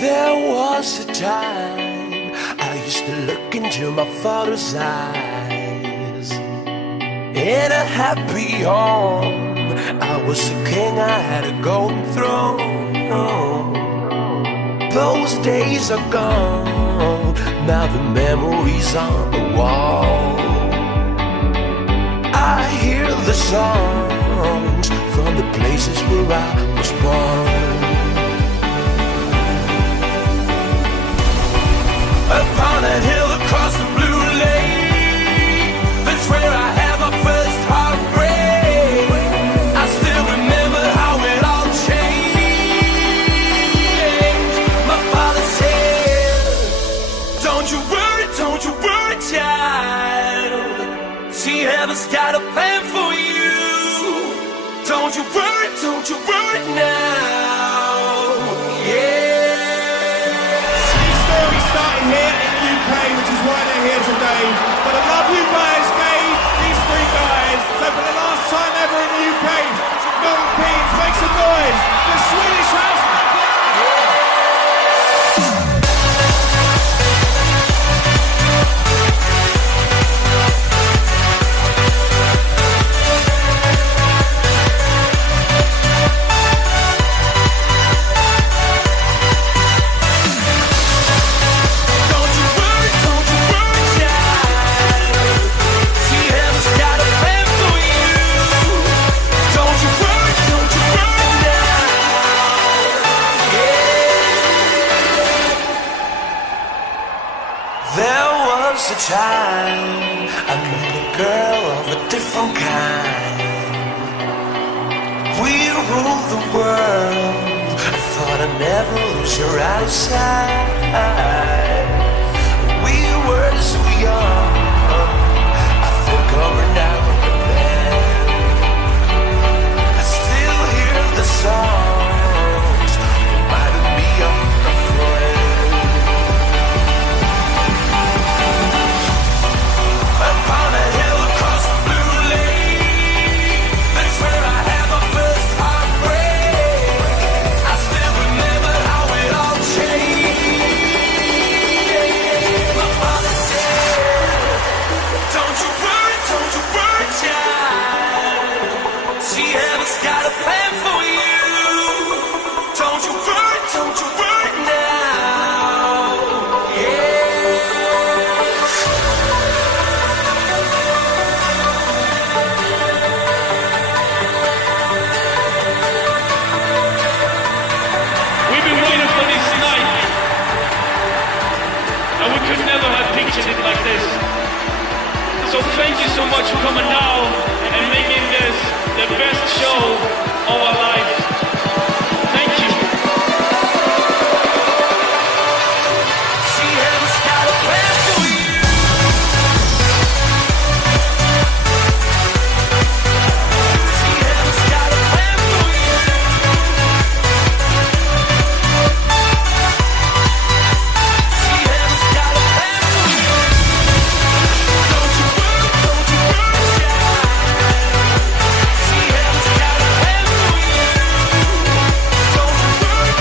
There was a time I used to look into my father's eyes. In a happy home, I was a king, I had a golden throne. Those days are gone, now the memories on the wall. I hear the songs from the places where I was born. Upon that hill across the blue lake, that's where I had my first heartbreak. I still remember how it all changed. My father said, don't you worry, child. See, heaven's got a plan for you. Don't you worry now. Starting here in the UK, which is why they're here today. But the love you guys gave these three guys. So for the last time ever in the UK, Milton Keynes, make some noise. The Swedish House. A time I met a girl of a different kind. We ruled the world. I thought I'd never lose her outside. We were so young. I think of her now and then. I still hear the songs reminding me of a friend. Upon a hill across the blue lake, that's where I had my first heartbreak. I still remember how it all changed. My father said, don't you worry, child. See, heaven's got a plan for you. Don't you worry now. Yeah. It like this. So thank you so much for coming now and making this the best show of our lives. Thank you. She has got a plan for you. She has got a plan for you. She has got a plan for you. Don't you worry, child. She has got a plan for you. Don't you worry,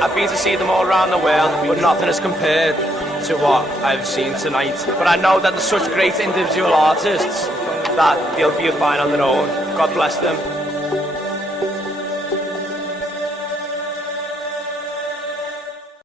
I've been to see them all around the world, but nothing has compared to what I've seen tonight. But I know that they're such great individual artists that they'll be fine on their own. God bless them.